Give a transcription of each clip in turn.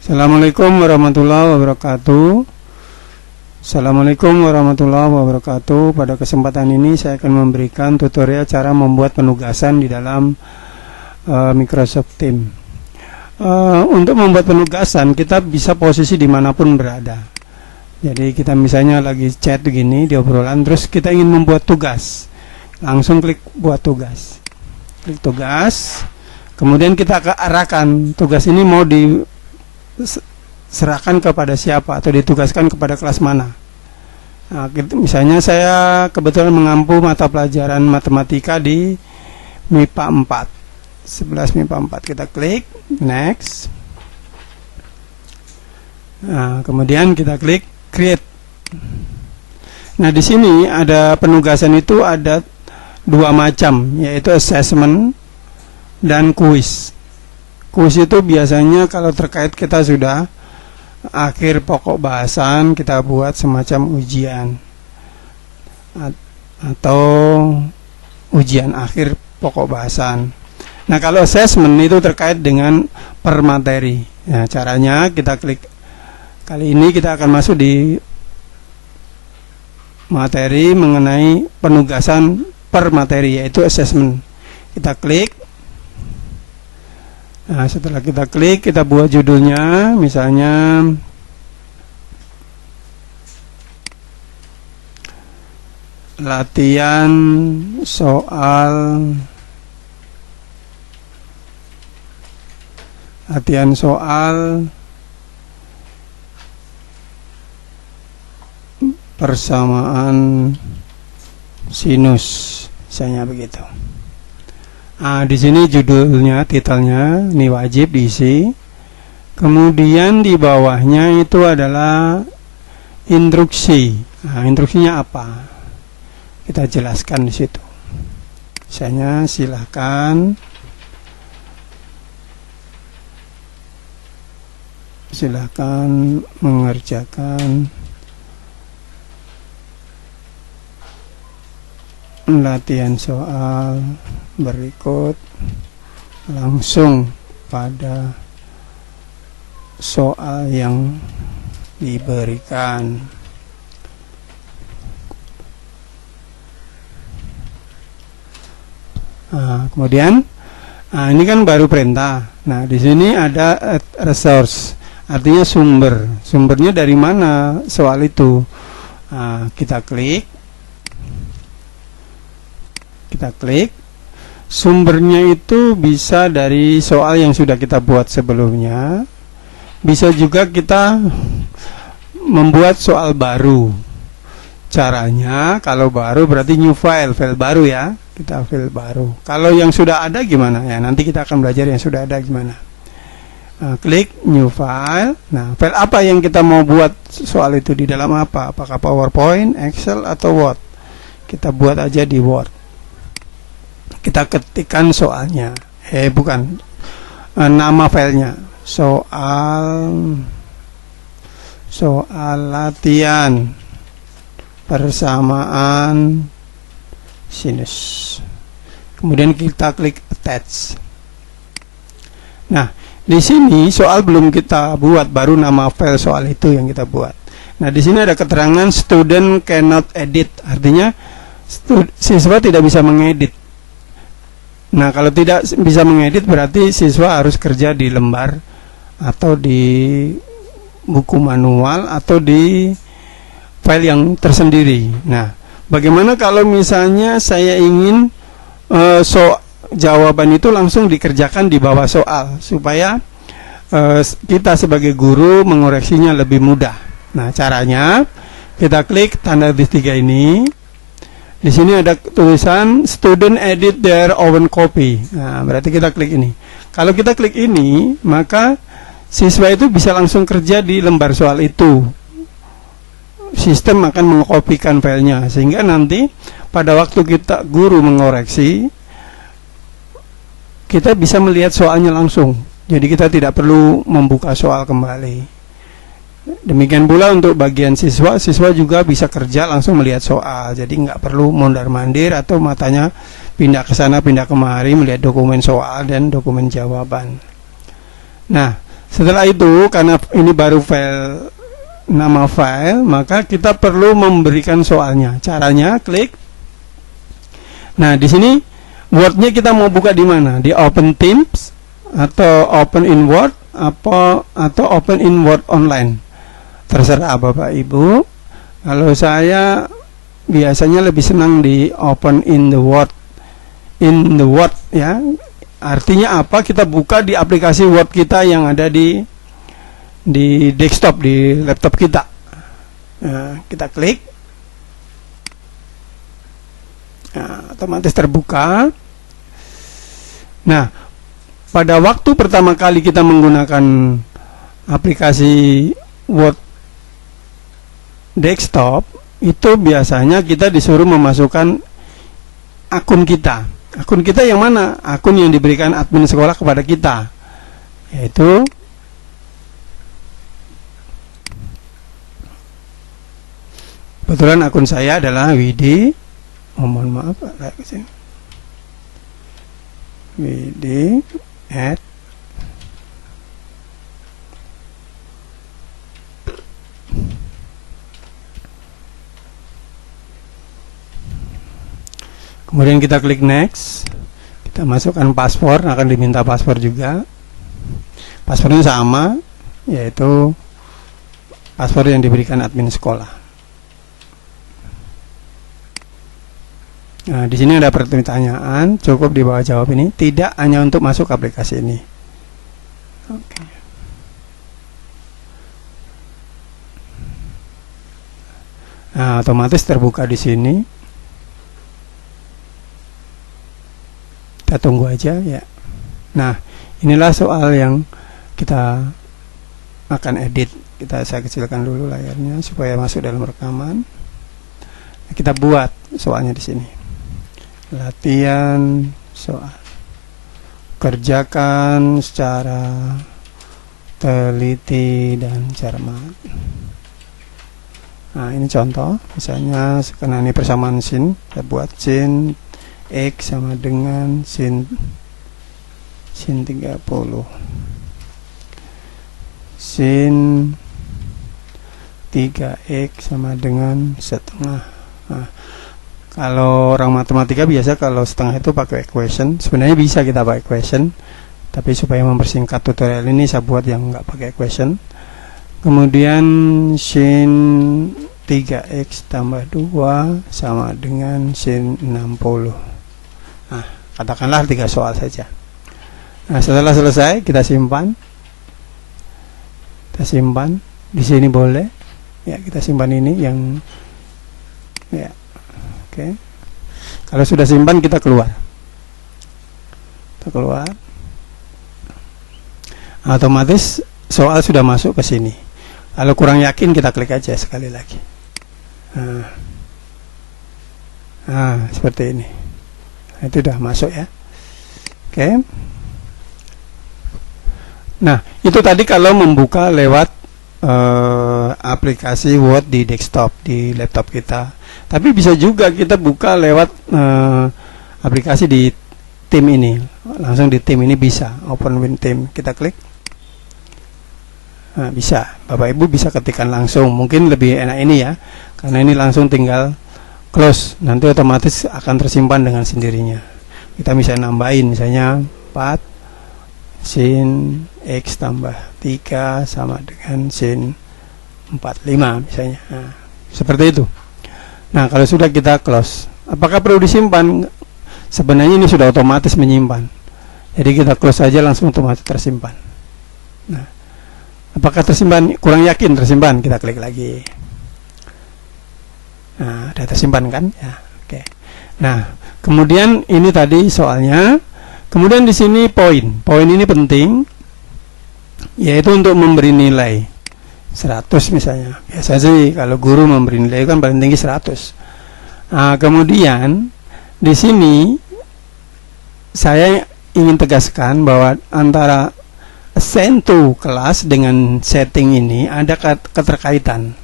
Assalamualaikum warahmatullahi wabarakatuh. Assalamualaikum warahmatullahi wabarakatuh. Pada kesempatan ini saya akan memberikan tutorial cara membuat penugasan di dalam Microsoft Teams. Untuk membuat penugasan kita bisa posisi dimanapun berada. Jadi kita misalnya lagi chat begini di obrolan, terus kita ingin membuat tugas, langsung klik buat tugas. Klik tugas, kemudian kita arahkan tugas ini mau diserahkan kepada siapa atau ditugaskan kepada kelas mana. Nah, misalnya saya kebetulan mengampu mata pelajaran matematika di MIPA 4, 11 MIPA 4. Kita klik next. Nah, kemudian kita klik create. Nah, di sini ada penugasan itu ada dua macam, yaitu assessment dan quiz. Quiz itu biasanya kalau terkait kita sudah akhir pokok bahasan, kita buat semacam ujian atau ujian akhir pokok bahasan. Nah, kalau assessment itu terkait dengan per materi. Nah, caranya kita klik, kali ini kita akan masuk di materi mengenai penugasan per materi, yaitu assessment. Kita klik. Nah, setelah kita klik, kita buat judulnya, misalnya latihan soal persamaan sinus, misalnya begitu. Nah, di sini judulnya, titelnya, ini wajib diisi. Kemudian di bawahnya itu adalah instruksi. Nah, instruksinya apa? Kita jelaskan di situ. Misalnya silakan mengerjakan latihan soal berikut langsung pada soal yang diberikan. Nah, kemudian ini kan baru perintah. Nah, di sini ada resource, artinya sumber. Sumbernya dari mana soal itu? Nah, kita klik. Sumbernya itu bisa dari soal yang sudah kita buat sebelumnya. Bisa juga kita membuat soal baru. Caranya, kalau baru berarti new file baru ya. Kita file baru. Kalau yang sudah ada gimana? Ya, nanti kita akan belajar yang sudah ada gimana. Nah, klik new file. Nah, file apa yang kita mau buat soal itu di dalam apa? Apakah PowerPoint, Excel, atau Word? Kita buat aja di Word. Kita ketikkan soalnya, nama filenya, soal latihan persamaan sinus. Kemudian kita klik attach. Nah, di sini soal belum kita buat, baru nama file soal itu yang kita buat. Nah, di sini ada keterangan student cannot edit, artinya siswa tidak bisa mengedit. Nah, kalau tidak bisa mengedit berarti siswa harus kerja di lembar atau di buku manual atau di file yang tersendiri. Nah, bagaimana kalau misalnya saya ingin jawaban itu langsung dikerjakan di bawah soal supaya kita sebagai guru mengoreksinya lebih mudah. Nah, caranya kita klik tanda titik ini. Di sini ada tulisan student edit their own copy. Nah, berarti kita klik ini. Kalau kita klik ini, maka siswa itu bisa langsung kerja di lembar soal itu. Sistem akan mengopikan filenya, sehingga nanti pada waktu kita guru mengoreksi, kita bisa melihat soalnya langsung. Jadi kita tidak perlu membuka soal kembali. Demikian pula untuk bagian siswa juga bisa kerja langsung melihat soal. Jadi nggak perlu mondar-mandir atau matanya pindah ke sana pindah kemari melihat dokumen soal dan dokumen jawaban. Nah, Setelah itu, karena ini baru file, nama file, maka kita perlu memberikan soalnya. Caranya klik. Nah, di sini Word-nya kita mau buka di mana? Di Open Teams atau Open in Word atau Open in Word Online. Terserah Bapak Ibu. Kalau saya biasanya lebih senang di Open in the Word. In the Word ya. Artinya apa? Kita buka di aplikasi Word kita yang ada di desktop, di laptop kita. Nah, kita klik. Nah, otomatis terbuka. Nah, pada waktu pertama kali kita menggunakan aplikasi Word desktop, itu biasanya kita disuruh memasukkan akun kita. Akun kita yang mana? Akun yang diberikan admin sekolah kepada kita, yaitu kebetulan akun saya adalah WD. Mohon maaf, WD at kemudian kita klik next. Kita masukkan password, akan diminta password juga. Passwordnya sama, yaitu password yang diberikan admin sekolah. Nah, di sini ada pertanyaan, cukup di bawah jawab ini. Tidak hanya untuk masuk aplikasi ini. Oke. Nah, otomatis terbuka di sini. Kita tunggu aja ya. Nah, inilah soal yang kita akan edit. Saya kecilkan dulu layarnya supaya masuk dalam rekaman. Nah, kita buat soalnya di sini. Latihan soal. Kerjakan secara teliti dan cermat. Nah, ini contoh. Misalnya karena ini persamaan sin, kita buat sin X sama dengan sin 30. Sin 3X sama dengan setengah. Nah, kalau orang matematika biasa kalau setengah itu pakai equation. Sebenarnya bisa kita pakai equation, tapi supaya mempersingkat tutorial ini saya buat yang nggak pakai equation. Kemudian sin 3X tambah 2 sama dengan sin 60. Nah, katakanlah 3 soal saja. Nah, setelah selesai kita simpan. Kita simpan. Di sini boleh. Ya, kita simpan ini yang ya. Oke. Kalau sudah simpan kita keluar. Kita keluar. Otomatis soal sudah masuk ke sini. Kalau kurang yakin kita klik aja sekali lagi. Nah, seperti ini. Nah, itu sudah masuk ya. Oke. Nah, itu tadi kalau membuka lewat aplikasi Word di desktop, di laptop kita. Tapi bisa juga kita buka lewat aplikasi di tim ini. Langsung di tim ini bisa. Open with Team. Kita klik. Nah, bisa. Bapak Ibu bisa ketikkan langsung. Mungkin lebih enak ini ya. Karena ini langsung tinggal close. Nanti otomatis akan tersimpan dengan sendirinya. Kita bisa nambahin. Misalnya 4 sin X tambah 3 sama dengan sin 45 misalnya. Nah, seperti itu. Nah, kalau sudah kita close, apakah perlu disimpan? Sebenarnya ini sudah otomatis menyimpan. Jadi kita close saja langsung otomatis tersimpan. Nah, apakah tersimpan? Kurang yakin tersimpan, kita klik lagi. Nah, sudah tersimpan kan? Ya, oke. Nah, kemudian ini tadi soalnya. Kemudian di sini poin. Poin ini penting, yaitu untuk memberi nilai 100 misalnya. Biasa sih kalau guru memberi nilai kan paling tinggi 100. Nah, kemudian di sini saya ingin tegaskan bahwa antara assign to kelas dengan setting ini ada keterkaitan.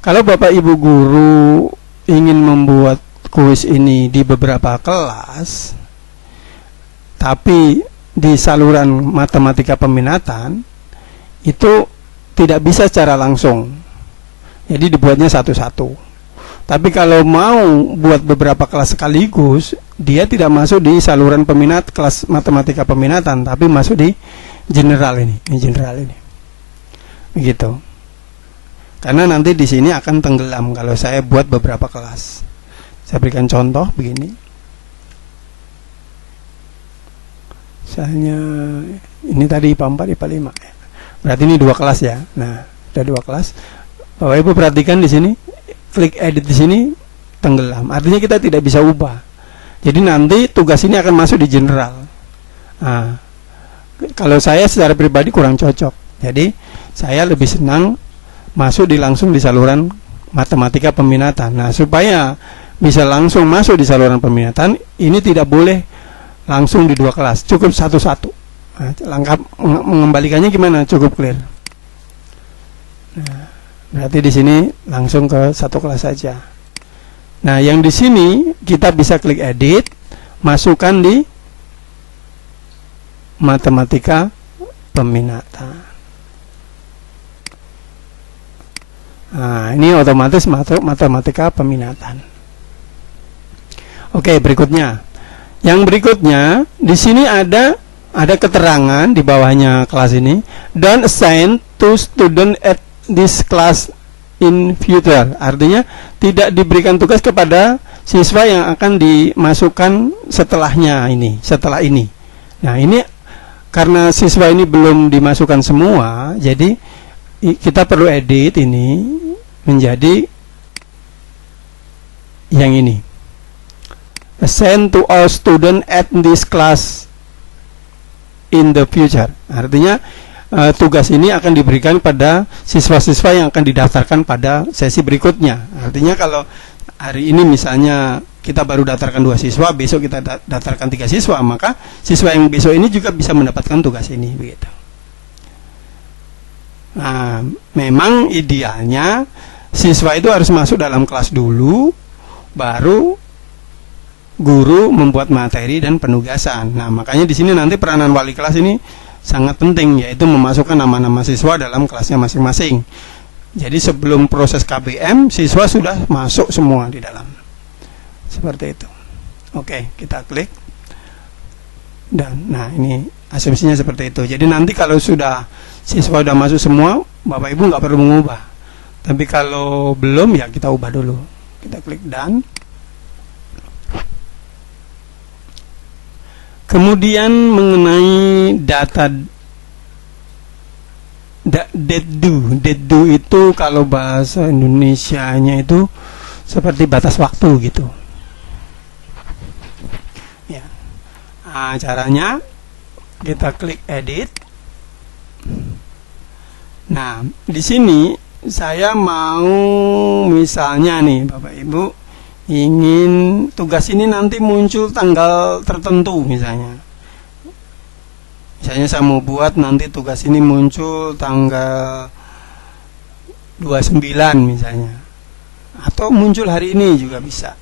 Kalau Bapak Ibu guru ingin membuat kuis ini di beberapa kelas, tapi di saluran matematika peminatan, itu tidak bisa secara langsung. Jadi dibuatnya satu-satu. Tapi kalau mau buat beberapa kelas sekaligus, dia tidak masuk di saluran peminat kelas matematika peminatan, tapi masuk di general ini general ini. Begitu. Karena nanti di sini akan tenggelam kalau saya buat beberapa kelas. Saya berikan contoh begini. Misalnya ini tadi IPA 4, IPA 5 ya. Berarti ini 2 kelas ya. Nah, ada 2 kelas. Bapak Ibu perhatikan di sini, klik edit di sini tenggelam. Artinya kita tidak bisa ubah. Jadi nanti tugas ini akan masuk di general. Nah, kalau saya secara pribadi kurang cocok. Jadi saya lebih senang masuk langsung di saluran matematika peminatan. Nah, supaya bisa langsung masuk di saluran peminatan, ini tidak boleh langsung di 2 kelas, cukup satu-satu. Nah, langkah mengembalikannya gimana? Cukup clear. Nah, berarti di sini langsung ke 1 kelas saja. Nah, yang di sini kita bisa klik edit, masukkan di matematika peminatan. Nah, ini otomatis masuk matematika peminatan. Oke, berikutnya. Yang berikutnya, di sini ada keterangan di bawahnya kelas ini. Don't assign to student at this class in future. Artinya tidak diberikan tugas kepada siswa yang akan dimasukkan setelahnya ini, setelah ini. Nah, ini karena siswa ini belum dimasukkan semua, jadi kita perlu edit ini menjadi yang ini. Assign to all student at this class in the future. Artinya tugas ini akan diberikan pada siswa-siswa yang akan didaftarkan pada sesi berikutnya. Artinya kalau hari ini misalnya kita baru daftarkan 2 siswa, besok kita daftarkan 3 siswa, maka siswa yang besok ini juga bisa mendapatkan tugas ini, begitu. Nah, memang idealnya siswa itu harus masuk dalam kelas dulu, baru guru membuat materi dan penugasan. Nah, makanya di sini nanti peranan wali kelas ini sangat penting, yaitu memasukkan nama-nama siswa dalam kelasnya masing-masing. Jadi sebelum proses KBM, siswa sudah masuk semua di dalam. Seperti itu. Oke, kita klik. Dan, nah ini asumsinya seperti itu. Jadi nanti kalau sudah siswa sudah masuk semua, Bapak Ibu nggak perlu mengubah. Tapi kalau belum, ya kita ubah dulu. Kita klik done. Kemudian mengenai data date do itu kalau bahasa Indonesianya itu seperti batas waktu gitu. Ya. Nah, caranya kita klik edit. Nah, di sini saya mau misalnya nih Bapak Ibu ingin tugas ini nanti muncul tanggal tertentu misalnya. Misalnya saya mau buat nanti tugas ini muncul tanggal 29 misalnya. Atau muncul hari ini juga bisa.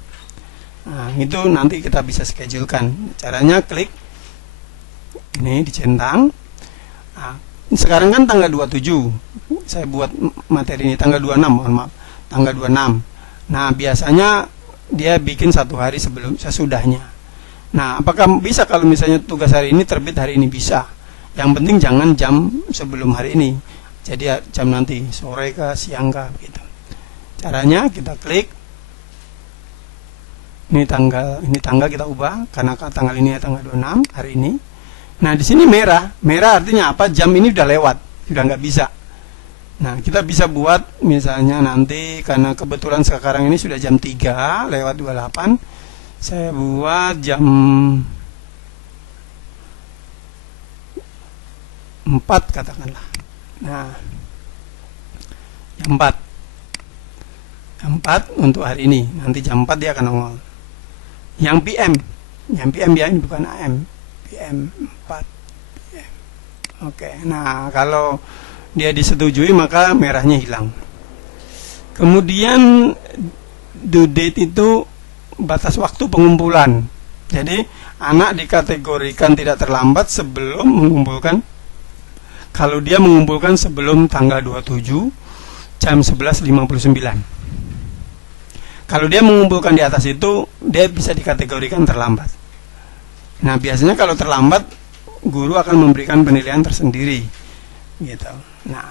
Nah, itu nanti kita bisa schedulekan. Caranya klik ini dicentang. Nah, sekarang kan tanggal 27. Saya buat materi ini tanggal 26, mohon maaf. Tanggal 26. Nah, biasanya dia bikin 1 hari sesudahnya. Nah, apakah bisa kalau misalnya tugas hari ini terbit hari ini? Bisa. Yang penting jangan jam sebelum hari ini. Jadi jam nanti sore ke siang ke gitu. Caranya kita klik. Ini tanggal kita ubah karena tanggal ini tanggal 26 hari ini. Nah, di sini merah. Merah artinya apa? Jam ini udah lewat, sudah nggak bisa. Nah, kita bisa buat misalnya nanti karena kebetulan sekarang ini sudah jam 3 lewat 28. Saya buat jam 4 katakanlah. Nah, jam 4. Jam 4 untuk hari ini. Nanti jam 4 dia akan nongol. Yang PM ya, ini bukan AM. PM 4. PM. Oke, nah kalau dia disetujui maka merahnya hilang. Kemudian due date itu batas waktu pengumpulan. Jadi anak dikategorikan tidak terlambat sebelum mengumpulkan kalau dia mengumpulkan sebelum tanggal 27 jam 11.59. Kalau dia mengumpulkan di atas itu, dia bisa dikategorikan terlambat. Nah, biasanya kalau terlambat, guru akan memberikan penilaian tersendiri, gitu. Nah,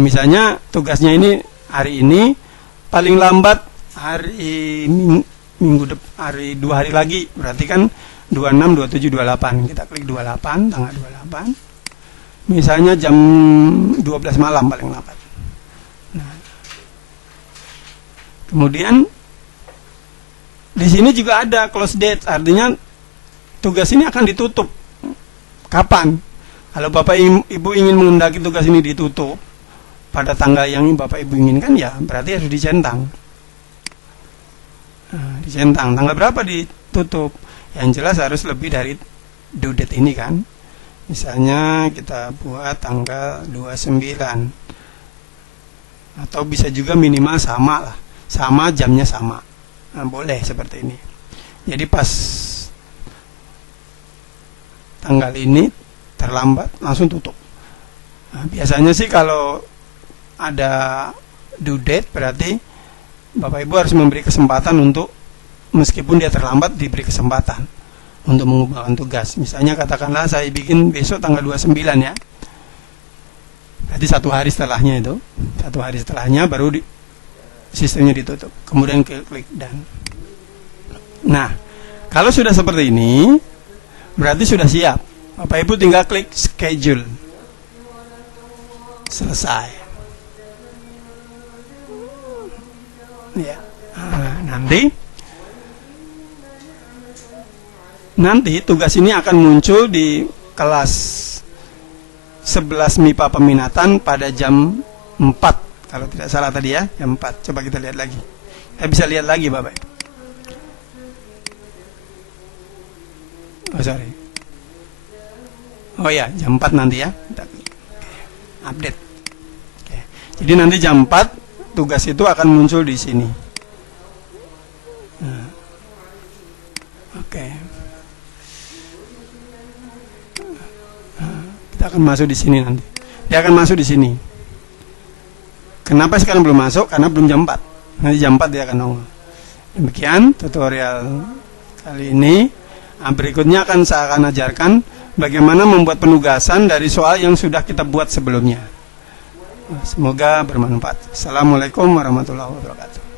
misalnya tugasnya ini hari ini, paling lambat hari hari 2 hari lagi, berarti kan 26, 27, 28. Kita klik 28, tanggal 28. Misalnya jam 12 malam paling lambat. Nah, kemudian di sini juga ada close date, artinya tugas ini akan ditutup. Kapan? Kalau Bapak Ibu ingin mengendaki tugas ini ditutup pada tanggal yang Bapak Ibu inginkan, ya berarti harus dicentang. Nah, dicentang. Tanggal berapa ditutup? Yang jelas harus lebih dari due date ini kan. Misalnya kita buat tanggal 29. Atau bisa juga minimal sama lah. Sama, jamnya sama. Nah, boleh seperti ini. Jadi pas tanggal ini terlambat langsung tutup. Nah, biasanya sih kalau ada due date berarti Bapak Ibu harus memberi kesempatan untuk, meskipun dia terlambat, diberi kesempatan untuk mengumpulkan tugas. Misalnya katakanlah saya bikin besok tanggal 29 ya. Berarti 1 hari setelahnya itu. 1 hari setelahnya baru sistemnya ditutup. Kemudian klik dan. Nah, kalau sudah seperti ini, berarti sudah siap. Bapak Ibu tinggal klik schedule. Selesai. Ya. Nah, nanti tugas ini akan muncul di kelas 11 MIPA peminatan pada jam 4, kalau tidak salah tadi ya, jam 4. Coba kita lihat lagi. Kita bisa lihat lagi Bapak. Oh sorry. Oh ya, jam 4 nanti ya. Update. Oke. Jadi nanti jam 4 tugas itu akan muncul di sini. Nah. Oke. Kita akan masuk di sini nanti. Dia akan masuk di sini. Kenapa sekarang belum masuk? Karena belum jam 4. Nanti jam 4 dia akan nongol. Demikian tutorial kali ini. Berikutnya saya akan ajarkan bagaimana membuat penugasan dari soal yang sudah kita buat sebelumnya. Semoga bermanfaat. Assalamualaikum warahmatullahi wabarakatuh.